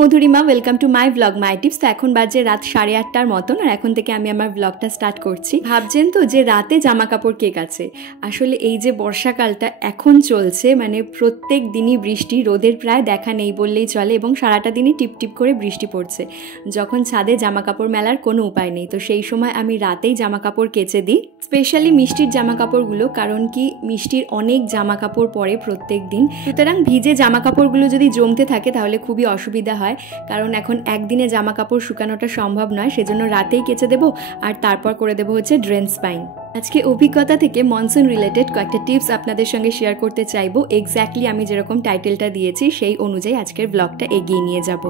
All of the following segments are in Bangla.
Madhurima, welcome to my blog my tips. তো এখন বাজে রাত 8:30টার মতন, আর এখন থেকে আমি আমার ব্লগটা স্টার্ট করছি। ভাবছেন তো যে রাতে জামা কাপড় কে কাচে? আসলে এই যে বর্ষাকালটা এখন চলছে, মানে প্রত্যেক দিনই বৃষ্টি, রোদের প্রায় দেখা নেই বললেই চলে, এবং সারাটা দিনই টিপটিপ করে বৃষ্টি পড়ছে। যখন ছাদে জামা কাপড় মেলার কোনো উপায় নেই, তো সেই সময় আমি রাতেই জামা কাপড় কেচে দিই, স্পেশালি মিষ্টির জামা কাপড়গুলো। কারণ কি, মিষ্টির অনেক জামা কাপড় পরে প্রত্যেক দিন, সুতরাং ভিজে জামা কাপড়গুলো যদি জমতে থাকে তাহলে খুবই অসুবিধা হয়। কারণ এখন একদিনে জামা কাপড় শুকানোটা সম্ভব নয়, সেজন্য রাতেই কেচে দেবো আর তারপর করে দেবো হচ্ছে ড্রেন স্পাইন। আজকে অভিজ্ঞতা থেকে মনসুন রিলেটেড কয়েকটা টিপস আপনাদের সঙ্গে শেয়ার করতে চাইবো। এক্স্যাক্টলি আমি যেরকম টাইটেলটা দিয়েছি সেই অনুযায়ী আজকের ব্লগটা এগিয়ে নিয়ে যাব।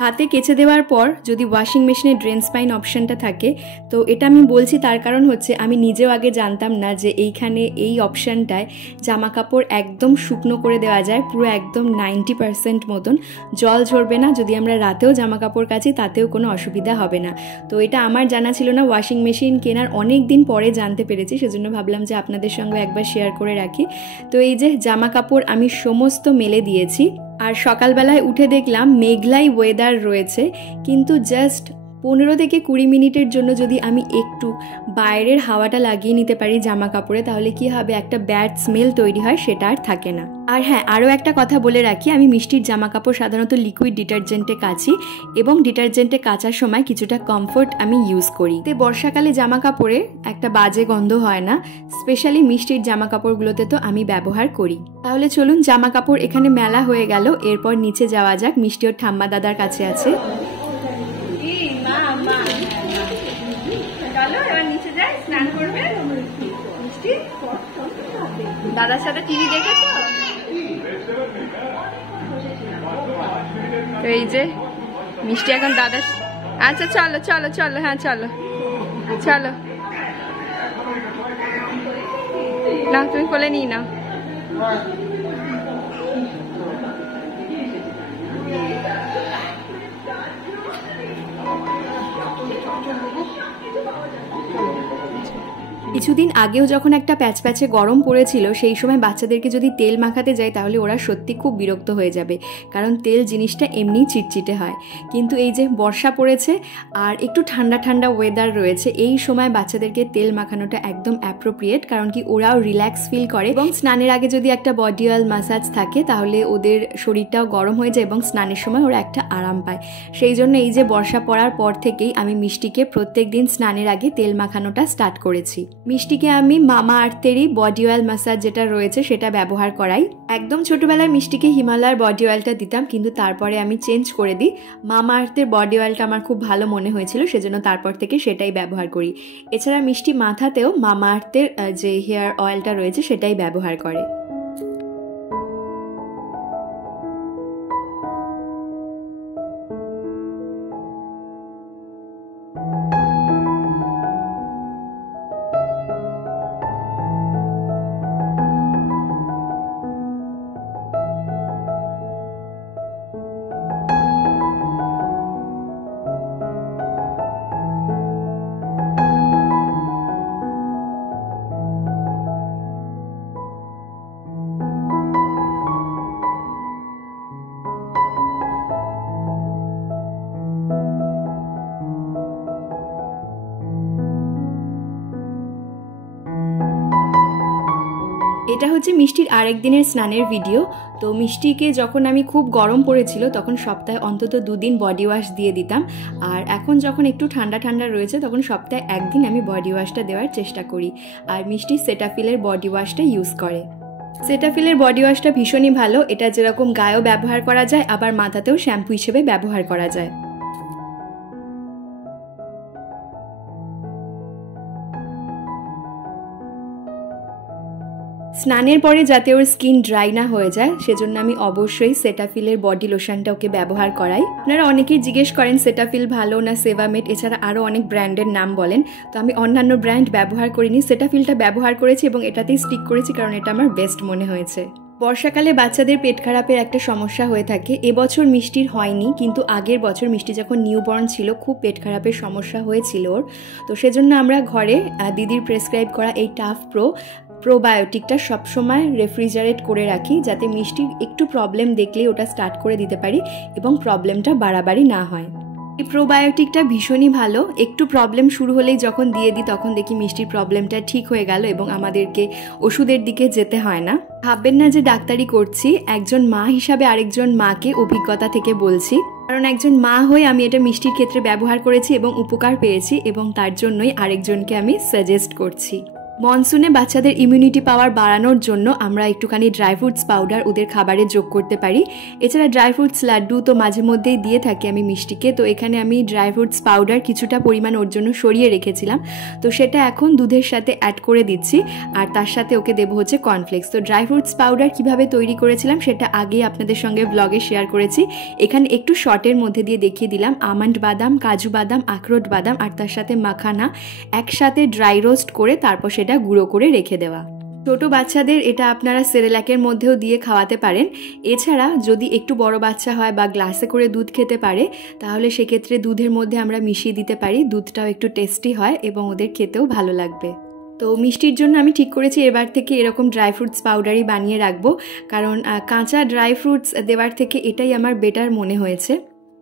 হাতে কেচে দেওয়ার পর যদি ওয়াশিং মেশিনে ড্রেন স্পাইন অপশানটা থাকে, তো এটা আমি বলছি তার কারণ হচ্ছে আমি নিজেও আগে জানতাম না যে এইখানে এই অপশানটায় জামা কাপড় একদম শুকনো করে দেওয়া যায়, পুরো একদম 90% মতন, জল ঝরবে না। যদি আমরা রাতেও জামা কাপড় কাচি তাতেও কোনো অসুবিধা হবে না। তো এটা আমার জানা ছিল না, ওয়াশিং মেশিন কেনার অনেক দিন পরে জানতে পেরেছি, সেজন্য ভাবলাম যে আপনাদের সঙ্গে একবার শেয়ার করে রাখি। তো এই যে জামা কাপড় আমি সমস্ত মেলে দিয়েছি, আর সকালবেলায় উঠে দেখলাম মেঘলাই ওয়েদার রয়েছে, কিন্তু জাস্ট 15 থেকে 20 মিনিটের জন্য যদি আমি একটু বাইরের হাওয়াটা লাগিয়ে নিতে পারি জামা কাপড়ে, তাহলে কি হবে, একটা ব্যাড স্মেল তৈরি হয়, সেটা আর থাকে না। আর হ্যাঁ, আরও একটা কথা বলে রাখি, আমি মিষ্টির জামা কাপড় সাধারণত লিকুইড ডিটারজেন্টে কাচি, এবং ডিটারজেন্টে কাচার সময় কিছুটা কমফোর্ট আমি ইউজ করি। তো বর্ষাকালে জামা কাপড়ে একটা বাজে গন্ধ হয় না, স্পেশালি মিষ্টির জামা কাপড়গুলোতে তো আমি ব্যবহার করি। তাহলে চলুন, জামা কাপড় এখানে মেলা হয়ে গেল, এরপর নিচে যাওয়া যাক। মিষ্টি ওর ঠাম্মা দাদার কাছে আছে। দাদার সাথে টিভি দেখেছো? এই যে মিষ্টি এখন দাদার, আচ্ছা চলো চলো চলো, হ্যাঁ চলো চলো, না তুমি কোলে নিয়ে নাও। কিছুদিন আগেও যখন একটা প্যাচপ্যাচে গরম পড়েছিল, সেই সময় বাচ্চাদেরকে যদি তেল মাখাতে যাই তাহলে ওরা সত্যি খুব বিরক্ত হয়ে যাবে, কারণ তেল জিনিসটা এমনিই চিটচিটে হয়। কিন্তু এই যে বর্ষা পড়েছে আর একটু ঠান্ডা ঠান্ডা ওয়েদার রয়েছে, এই সময় বাচ্চাদেরকে তেল মাখানোটা একদম অ্যাপ্রোপ্রিয়েট, কারণ কি ওরাও রিল্যাক্স ফিল করে, এবং স্নানের আগে যদি একটা বডি অয়েল ম্যাসাজ থাকে তাহলে ওদের শরীরটাও গরম হয়ে যায় এবং স্নানের সময় ওরা একটা আরাম পায়। সেই জন্য এই যে বর্ষা পড়ার পর থেকেই আমি মিষ্টিকে প্রত্যেক দিন স্নানের আগে তেল মাখানোটা স্টার্ট করেছি। মিষ্টিকে আমি মামা আর্থেরই বডি অয়েল ম্যাসাজ যেটা রয়েছে সেটা ব্যবহার করাই। একদম ছোটবেলায় মিষ্টিকে হিমালয়ের বডি অয়েলটা দিতাম, কিন্তু তারপরে আমি চেঞ্জ করে দিই। মামা আর্থের বডি অয়েলটা আমার খুব ভালো মনে হয়েছিল, সেজন্য তারপর থেকে সেটাই ব্যবহার করি। এছাড়া মিষ্টি মাথাতেও মামা আর্থের যে হেয়ার অয়েলটা রয়েছে সেটাই ব্যবহার করে। এটা হচ্ছে মিষ্টির আরেক দিনের স্নানের ভিডিও। তো মিষ্টিকে যখন আমি খুব গরম পড়েছিল তখন সপ্তাহে অন্তত 2 দিন বডি ওয়াশ দিয়ে দিতাম, আর এখন যখন একটু ঠান্ডা ঠান্ডা রয়েছে তখন সপ্তাহে 1 দিন আমি বডি ওয়াশটা দেওয়ার চেষ্টা করি। আর মিষ্টি সেটাফিলের বডি ওয়াশটা ইউজ করে। সেটাফিলের বডি ওয়াশটা ভীষণই ভালো, এটা যেরকম গায়েও ব্যবহার করা যায়, আবার মাথাতেও শ্যাম্পু হিসেবে ব্যবহার করা যায়। স্নানের পরে যাতে ওর স্কিন ড্রাই না হয়ে যায় সেজন্য আমি অবশ্যই সেটাফিলের বডি লোশনটা ওকে ব্যবহার করাই। আপনারা অনেকেই জিজ্ঞেস করেন সেটাফিল ভালো না সেভামেট, এছাড়া আরও অনেক ব্র্যান্ডের নাম বলেন। তো আমি অন্যান্য ব্র্যান্ড ব্যবহার করিনি, সেটাফিলটা ব্যবহার করেছি এবং এটাতেই স্টিক করেছি, কারণ এটা আমার বেস্ট মনে হয়েছে। বর্ষাকালে বাচ্চাদের পেট খারাপের একটা সমস্যা হয়ে থাকে। এবছর মিষ্টির হয়নি, কিন্তু আগের বছর মিষ্টি যখন নিউবর্ন ছিল খুব পেট খারাপের সমস্যা হয়েছিল ওর। তো সেজন্য আমরা ঘরে দিদির প্রেসক্রাইব করা এই টাফ প্রো প্রোবায়োটিকটা সবসময় রেফ্রিজারেট করে রাখি, যাতে মিষ্টির একটু প্রবলেম দেখলেই ওটা স্টার্ট করে দিতে পারি এবং প্রবলেমটা বাড়াবাড়ি না হয়। এই প্রোবায়োটিকটা ভীষণই ভালো, একটু প্রবলেম শুরু হলেই যখন দিয়ে দিই তখন দেখি মিষ্টির প্রবলেমটা ঠিক হয়ে গেল এবং আমাদেরকে ওষুধের দিকে যেতে হয় না। ভাববেন না যে ডাক্তারি করছি, একজন মা হিসাবে আরেকজন মাকে অভিজ্ঞতা থেকে বলছি, কারণ একজন মা হয়ে আমি এটা মিষ্টির ক্ষেত্রে ব্যবহার করেছি এবং উপকার পেয়েছি এবং তার জন্যই আরেকজনকে আমি সাজেস্ট করছি। মনসুনে বাচ্চাদের ইমিউনিটি পাওয়ার বাড়ানোর জন্য আমরা একটুখানি ড্রাই ফ্রুটস পাউডার ওদের খাবারে যোগ করতে পারি। এছাড়া ড্রাই ফ্রুটস লাড্ডু তো মাঝে মধ্যেই দিয়ে থাকি আমি মিষ্টিকে, তো এখানে আমি ড্রাই ফ্রুটস পাউডার কিছুটা পরিমাণ ওর জন্য সরিয়ে রেখেছিলাম, তো সেটা এখন দুধের সাথে অ্যাড করে দিচ্ছি আর তার সাথে ওকে দেবো হচ্ছে কর্নফ্লেক্স। তো ড্রাই ফ্রুটস পাউডার কীভাবে তৈরি করেছিলাম সেটা আগেই আপনাদের সঙ্গে ব্লগে শেয়ার করেছি, এখানে একটু শর্টের মধ্যে দিয়ে দেখিয়ে দিলাম। আমন্ড বাদাম, কাজু বাদাম, আখরোট বাদাম আর তার সাথে মাখানা একসাথে ড্রাই রোস্ট করে তারপর সেটা গুঁড়ো করে রেখে দেওয়া। ছোট বাচ্চাদের এটা আপনারা সেরেল্যাকের মধ্যেও দিয়ে খাওয়াতে পারেন। এছাড়া যদি একটু বড় বাচ্চা হয় বা গ্লাসে করে দুধ খেতে পারে তাহলে সেক্ষেত্রে দুধের মধ্যে আমরা মিশিয়ে দিতে পারি, দুধটাও একটু টেস্টি হয় এবং ওদের খেতেও ভালো লাগবে। তো মিষ্টির জন্য আমি ঠিক করেছি এবার থেকে এরকম ড্রাই ফ্রুটস পাউডারই বানিয়ে রাখবো, কারণ কাঁচা ড্রাই ফ্রুটস দেওয়ার থেকে এটাই আমার বেটার মনে হয়েছে।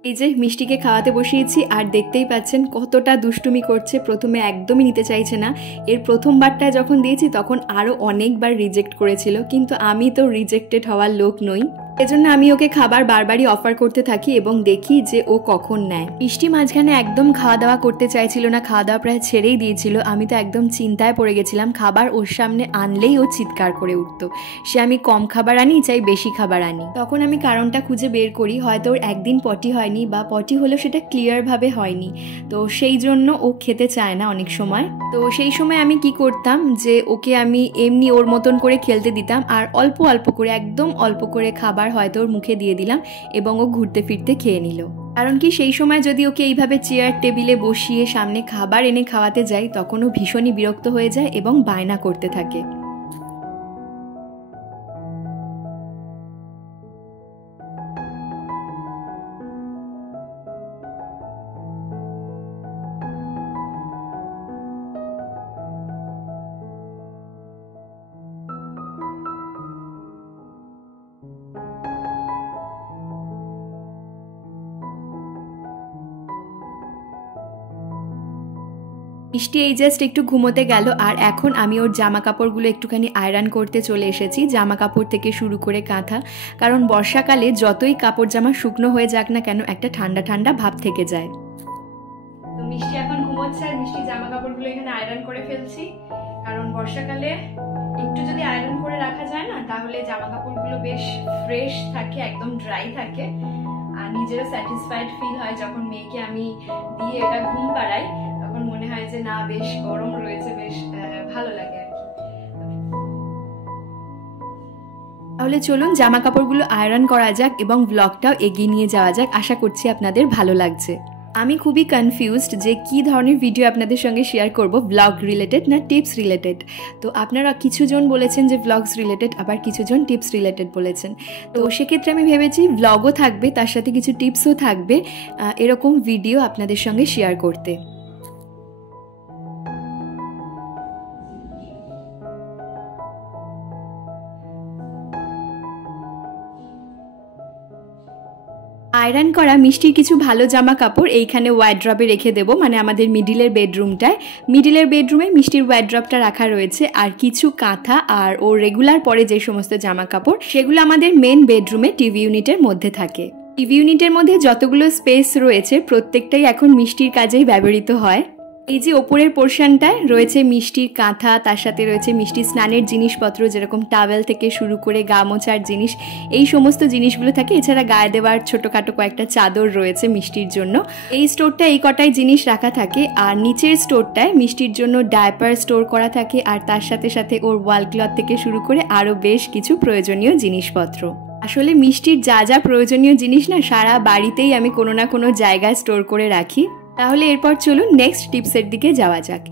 এই যে মিষ্টিকে খাওয়াতে বসিয়েছি আর দেখতেই পাচ্ছেন কতটা দুষ্টুমি করছে, প্রথমে একদমই নিতে চাইছে না। এর প্রথমবারটায় যখন দিয়েছি তখন আরও অনেকবার রিজেক্ট করেছিল, কিন্তু আমি তো রিজেক্টেড হওয়ার লোক নই, এজন্য আমি ওকে খাবার বারবারই অফার করতে থাকি এবং দেখি যে ও কখন নেয়। মিষ্টি মাঝখানে একদম খাওয়া দাওয়া করতে চাইছিল না, খাওয়া দাওয়া প্রায় ছেড়েই দিয়েছিল। আমি তো একদম চিন্তায় পড়ে গেছিলাম, খাবার ওর সামনে আনলেই ও চিৎকার করে উঠতো, সে আমি কম খাবার আনি চাই বেশি খাবার আনি। তখন আমি কারণটা খুঁজে বের করি, হয়তো ওর একদিন পটি হয়নি বা পটি হলেও সেটা ক্লিয়ারভাবে হয়নি, তো সেই জন্য ও খেতে চায় না অনেক সময়। তো সেই সময় আমি কি করতাম যে ওকে আমি এমনি ওর মতন করে খেলতে দিতাম আর অল্প অল্প করে, একদম অল্প করে খাবার হয়তো ওর মুখে দিয়ে দিলাম এবং ও ঘুরতে ফিরতে খেয়ে নিল। কারণ কি সেই সময় যদি ওকে এইভাবে চেয়ার টেবিলে বসিয়ে সামনে খাবার এনে খাওয়াতে যাই তখন ও ভীষণই বিরক্ত হয়ে যায় এবং বায়না করতে থাকে। মিষ্টি এই জাস্ট একটু ঘুমোতে গেল আর এখন আমি ওর জামা কাপড়গুলো একটুখানি আয়রন করতে চলে এসেছি, জামা কাপড় থেকে শুরু করে কাঁথা, কারণ বর্ষাকালে যতই কাপড় জামা শুকনো হয়ে যাক না কেন একটা ঠান্ডা ঠান্ডা ভাব থেকে যায়। তো মিষ্টি এখন ঘুমোচ্ছে আর মিষ্টি জামা কাপড়গুলো এখানে আয়রন করে ফেলছি, কারণ বর্ষাকালে একটু যদি আয়রন করে রাখা যায় না তাহলে জামা কাপড়গুলো বেশ ফ্রেশ থাকে, একদম ড্রাই থাকে আর নিজেরও স্যাটিসফাইড ফিল হয়। যখন মেয়েকে আমি দিয়ে এটা ঘুম পাড়াই তখন মনে হয় যে না বেশ গরম রয়েছে, বেশ ভালো লাগে আর কি। তাহলে চলুন জামা কাপড়গুলো আয়রন করা যাক এবং ব্লগটাও এগিয়ে নিয়ে যাওয়া যাক, আশা করছি আপনাদের ভালো লাগছে। আমি খুবই কনফিউজড যে কি ধরনের ভিডিও আপনাদের সঙ্গে শেয়ার করব, ব্লগ রিলেটেড না টিপস রিলেটেড। তো আপনারা কিছুজন বলেছেন যে ব্লগস রিলেটেড, আবার কিছুজন টিপস রিলেটেড বলেছেন, তো সেক্ষেত্রে আমি ভেবেছি ব্লগও থাকবে তার সাথে কিছু টিপসও থাকবে, এরকম ভিডিও আপনাদের সঙ্গে শেয়ার করতে। আয়রন করা মিষ্টির কিছু ভালো জামা কাপড় এইখানে ওয়ার্ড্রবে রেখে দেবো, মানে আমাদের মিডিলের বেডরুমটায়। মিডিলের বেডরুমে মিষ্টির ওয়ার্ড্রবটা রাখা রয়েছে আর কিছু কাঁথা আর ও রেগুলার পরে যে সমস্ত জামা কাপড় সেগুলো আমাদের মেন বেডরুমে টিভি ইউনিটের মধ্যে থাকে। টিভি ইউনিটের মধ্যে যতগুলো স্পেস রয়েছে প্রত্যেকটাই এখন মিষ্টির কাজেই ব্যবহৃত হয়। এই যে ওপরের পোর্শনটায় রয়েছে মিষ্টির কাঁথা, তার সাথে রয়েছে মিষ্টির স্নানের জিনিসপত্র যেরকম টাওয়েল থেকে শুরু করে গা মোছার জিনিস, এই সমস্ত জিনিসগুলো থাকে। এছাড়া গায়ে দেওয়ার ছোটোখাটো কয়েকটা চাদর রয়েছে মিষ্টির জন্য। এই স্টোরটা এই কটাই জিনিস রাখা থাকে আর নিচের স্টোরটায় মিষ্টির জন্য ডায়াপার স্টোর করা থাকে আর তার সাথে সাথে ওর ওয়াল ক্লথ থেকে শুরু করে আরও বেশ কিছু প্রয়োজনীয় জিনিসপত্র। আসলে মিষ্টির যা যা প্রয়োজনীয় জিনিস না সারা বাড়িতেই আমি কোনো না কোনো জায়গায় স্টোর করে রাখি। তাহলে এরপর চলুন নেক্সট টিপসের দিকে যাওয়া যাক।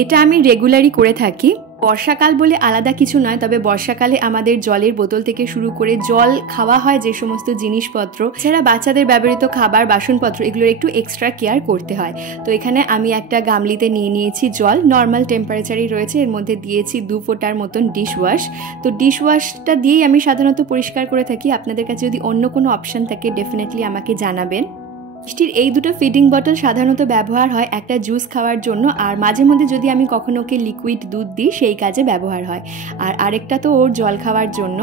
এটা আমি রেগুলারই করে থাকি। বর্ষাকাল বলে আলাদা কিছু নয়, তবে বর্ষাকালে আমাদের জলের বোতল থেকে শুরু করে জল খাওয়া হয় যে সমস্ত জিনিসপত্র, এছাড়া বাচ্চাদের ব্যবহৃত খাবার বাসনপত্র, এগুলোর একটু এক্সট্রা কেয়ার করতে হয়। তো এখানে আমি একটা গামলিতে নিয়ে নিয়েছি জল, নর্মাল টেম্পারেচারই রয়েছে, এর মধ্যে দিয়েছি 2 ফোঁটার মতন ডিশ ওয়াশ। তো ডিশ ওয়াশটা দিয়েই আমি সাধারণত পরিষ্কার করে থাকি। আপনাদের কাছে যদি অন্য কোনো অপশান থাকে ডেফিনেটলি আমাকে জানাবেন। মিষ্টির এই দুটো ফিডিং বটল সাধারণত ব্যবহার হয় একটা জুস খাওয়ার জন্য, আর মাঝে মধ্যে যদি আমি কখনো ওকে লিকুইড দুধ দিই সেই কাজে ব্যবহার হয়, আর আরেকটা তো ওর জল খাওয়ার জন্য।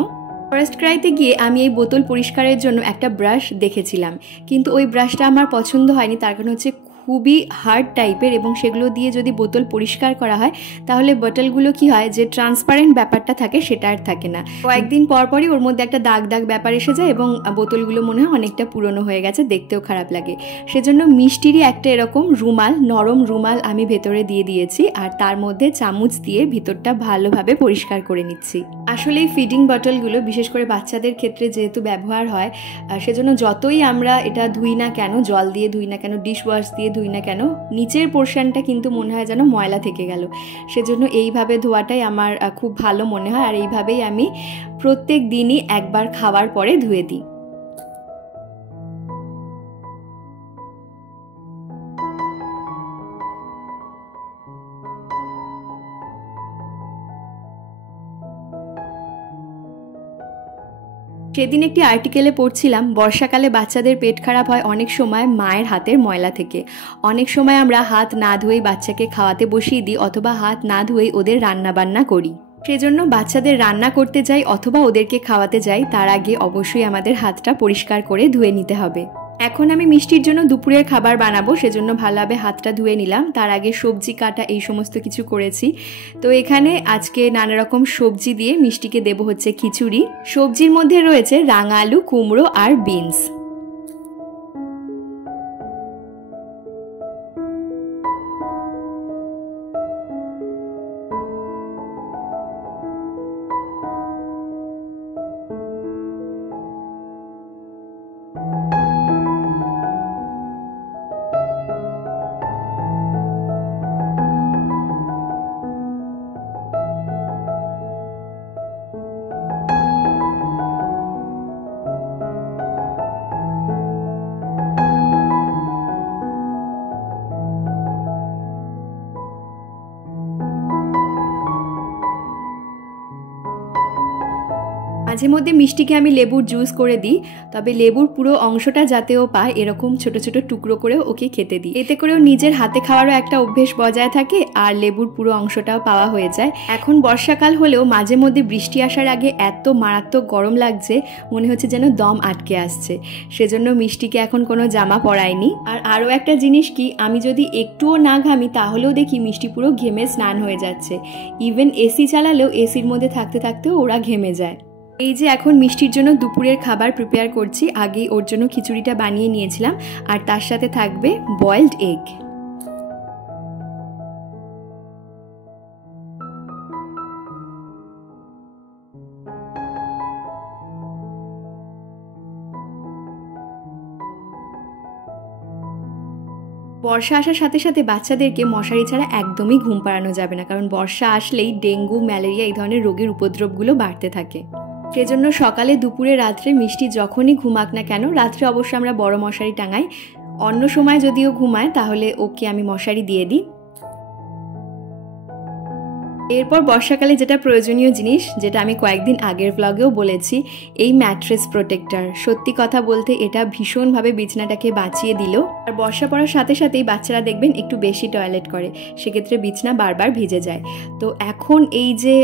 ফরেস্ট ক্রাইতে গিয়ে আমি এই বোতল পরিষ্কারের জন্য একটা ব্রাশ দেখেছিলাম, কিন্তু ওই ব্রাশটা আমার পছন্দ হয়নি। তার কারণ হচ্ছে খুবই হার্ড টাইপের, এবং সেগুলো দিয়ে যদি বোতল পরিষ্কার করা হয় তাহলে বোতলগুলো কি হয় যে ট্রান্সপারেন্ট ব্যাপারটা থাকে সেটা আর থাকে না। কয়েকদিন পরপরই ওর মধ্যে একটা দাগ দাগ ব্যাপার এসে যায় এবং বোতলগুলো মনে হয় অনেকটা পুরনো হয়ে গেছে, দেখতেও খারাপ লাগে। সেজন্য মিষ্টিরই একটা এরকম রুমাল, নরম রুমাল আমি ভেতরে দিয়ে দিয়েছি, আর তার মধ্যে চামচ দিয়ে ভিতরটা ভালোভাবে পরিষ্কার করে নিচ্ছি। আসলে এই ফিডিং বটলগুলো বিশেষ করে বাচ্চাদের ক্ষেত্রে যেহেতু ব্যবহার হয়, সেজন্য যতই আমরা এটা ধুই না কেন, জল দিয়ে ধুই না কেন, ডিশ ওয়াশ দিয়ে ধুই না কেন, নিচের পোর্শনটা কিন্তু মনে হয় যেন ময়লা থেকে গেল। সেজন্য এইভাবে ধোয়াটাই আমার খুব ভালো মনে হয়, আর এইভাবেই আমি প্রত্যেক দিনই একবার খাওয়ার পরে ধুয়ে দিই। সেদিন একটি আর্টিকেলে পড়ছিলাম, বর্ষাকালে বাচ্চাদের পেট খারাপ হয় অনেক সময় মায়ের হাতের ময়লা থেকে। অনেক সময় আমরা হাত না ধুয়েই বাচ্চাকে খাওয়াতে বসিয়ে দিই, অথবা হাত না ধুয়েই ওদের রান্নাবান্না করি। সেজন্য বাচ্চাদের রান্না করতে যাই অথবা ওদেরকে খাওয়াতে যাই, তার আগে অবশ্যই আমাদের হাতটা পরিষ্কার করে ধুয়ে নিতে হবে। এখন আমি মিষ্টির জন্য দুপুরের খাবার বানাবো, সেজন্য ভালোভাবে হাতটা ধুয়ে নিলাম। তার আগে সবজি কাটা এই সমস্ত কিছু করেছি। তো এখানে আজকে নানা রকম সবজি দিয়ে মিষ্টিকে দেবো হচ্ছে খিচুড়ি। সবজির মধ্যে রয়েছে রাঙা আলু, কুমড়ো আর বিনস। মাঝে মধ্যে মিষ্টিকে আমি লেবুর জুস করে দিই, তবে লেবুর পুরো অংশটা যাতেও পায় এরকম ছোট ছোট টুকরো করেও ওকে খেতে দিই। এতে করেও নিজের হাতে খাওয়ারও একটা অভ্যেস বজায় থাকে, আর লেবুর পুরো অংশটাও পাওয়া হয়ে যায়। এখন বর্ষাকাল হলেও মাঝে মধ্যে বৃষ্টি আসার আগে এত মারাত্মক গরম লাগছে, মনে হচ্ছে যেন দম আটকে আসছে। সেজন্য মিষ্টিকে এখন কোনো জামা পরাইনি। আর আরও একটা জিনিস কি, আমি যদি একটুও না ঘামি তাহলেও দেখি মিষ্টি পুরো ঘেমে স্নান হয়ে যাচ্ছে। ইভেন এসি চালালেও এসির মধ্যে থাকতে থাকতেও ওরা ঘেমে যায়। এই যে এখন মিষ্টির জন্য দুপুরের খাবার প্রিপেয়ার করছি, আগেই ওর জন্য খিচুড়িটা বানিয়ে নিয়েছিলাম, আর তার সাথে থাকবে বয়েলড এগ। বর্ষা আসার সাথে সাথে বাচ্চাদেরকে মশারি ছাড়া একদমই ঘুম পাড়ানো যাবে না, কারণ বর্ষা আসলেই ডেঙ্গু, ম্যালেরিয়া এই ধরনের রোগের উপদ্রবগুলো বাড়তে থাকে। সেজন্য সকালে, দুপুরে, রাত্রে মিষ্টি যখনই ঘুমাক না কেন, রাত্রে অবশ্য আমরা বড় মশারি টাঙাই, অন্য সময় যদিও ঘুমায় তাহলে ওকে আমি মশারি দিয়ে দিই। এরপর বর্ষাকালে যেটা প্রয়োজনীয় জিনিস, যেটা আমি কয়েকদিন আগের ব্লগেও বলেছি, এই ম্যাট্রেস প্রোটেক্টর। সত্যি কথা বলতে এটা ভীষণভাবে বিছনাটাকে বাঁচিয়ে দিল। আর বর্ষা পড়ার সাথে সাথেই বাচ্চারা দেখবেন একটু বেশি টয়লেট করে, সেক্ষেত্রে বিছনা বারবার ভিজে যায়। তো এখন এই যে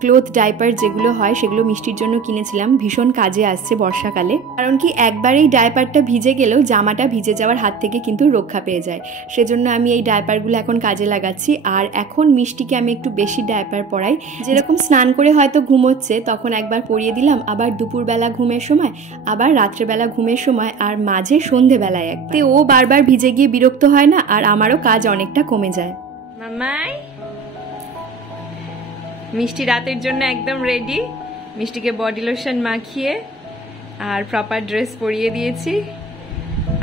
ক্লোথ ডাইপার যেগুলো হয় সেগুলো মিষ্টির জন্য কিনেছিলাম, ভীষণ কাজে আসছে বর্ষাকালে। কারণ কি, একবার এই ডাইপারটা ভিজে গেলেও জামাটা ভিজে যাওয়ার হাত থেকে কিন্তু রক্ষা পেয়ে যায়। সেজন্য আমি এই ডাইপারগুলো এখন কাজে লাগাচ্ছি। আর এখন মিষ্টিকে আমি একটু বেশি ডাইপার পরাই, যেরকম স্নান করে হয়তো ঘুমোচ্ছে তখন একবার পরিয়ে দিলাম, আবার দুপুরবেলা ঘুমের সময়, আবার রাত্রেবেলা ঘুমের সময়, আর মাঝে সন্ধেবেলায় একবার। ও বারবার ভিজে গিয়ে বিরক্ত হয় না, আর আমারও কাজ অনেকটা কমে যায়। মামাই, মিষ্টি রাতের জন্য একদম রেডি। মিষ্টিকে বডি লোশন মাখিয়ে আর প্রপার ড্রেস পরিয়ে দিয়েছি।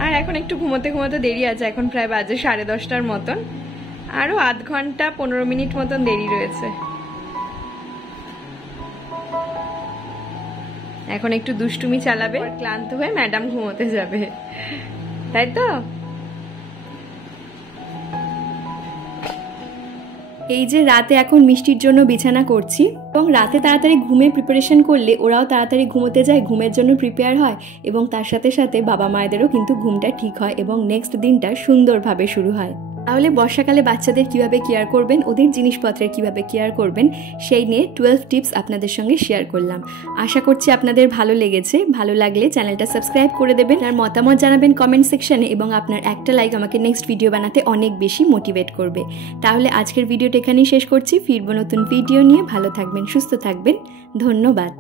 আর এখন একটু ঘুমোতে ঘুমোতে দেরি আছে, এখন প্রায় বাজে 10:30 মতন, আরও আধ ঘন্টা 15 মিনিট মতন দেরি রয়েছে। এখন একটু দুষ্টুমি চালাবে, ক্লান্ত হয়ে ম্যাডাম ঘুমোতে যাবে, তাই তো? এই যে রাতে এখন মিষ্টির জন্য বিছানা করছি, এবং রাতে তাড়াতাড়ি ঘুমের প্রিপারেশন করলে ওরাও তাড়াতাড়ি ঘুমোতে যায়, ঘুমের জন্য প্রিপেয়ার হয়, এবং তার সাথে সাথে বাবা মায়েদেরও কিন্তু ঘুমটা ঠিক হয় এবং নেক্সট দিনটা সুন্দরভাবে শুরু হয়। তাহলে বর্ষাকালে বাচ্চাদের কিভাবে কেয়ার করবেন, ওদের জিনিসপত্রের কিভাবে কেয়ার করবেন, সেই নিয়ে 12 টিপস আপনাদের সঙ্গে শেয়ার করলাম। আশা করছি আপনাদের ভালো লেগেছে। ভালো লাগলে চ্যানেলটা সাবস্ক্রাইব করে দেবেন, আর মতামত জানাবেন কমেন্ট সেকশনে, এবং আপনার একটা লাইক আমাকে নেক্সট ভিডিও বানাতে অনেক বেশি মোটিভেট করবে। তাহলে আজকের ভিডিওটা এখানেই শেষ করছি, ফিরবো নতুন ভিডিও নিয়ে। ভালো থাকবেন, সুস্থ থাকবেন, ধন্যবাদ।